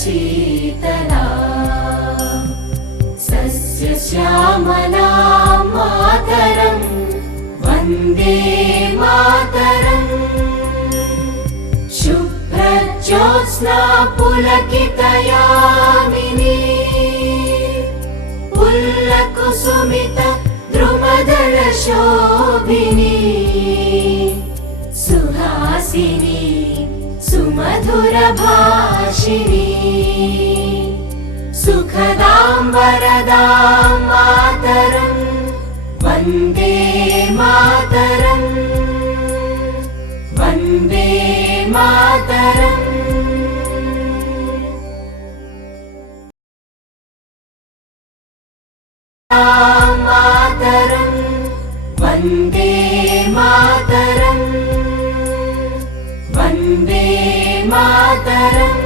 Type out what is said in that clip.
शीतला सस्यश्यामला मातरं वन्दे मातरम् शुभ्रज्योत्स्ना पुलकितयामिनी पुल्लकुसुमित द्रुमदलशोभिनी सुहासिनी सुमधुरभाषिणी सुखदां वरदां मातरं वन्दे मातरम् वन्दे मातरम् मातरं वन्दे मातरम् वन्दे मातरम्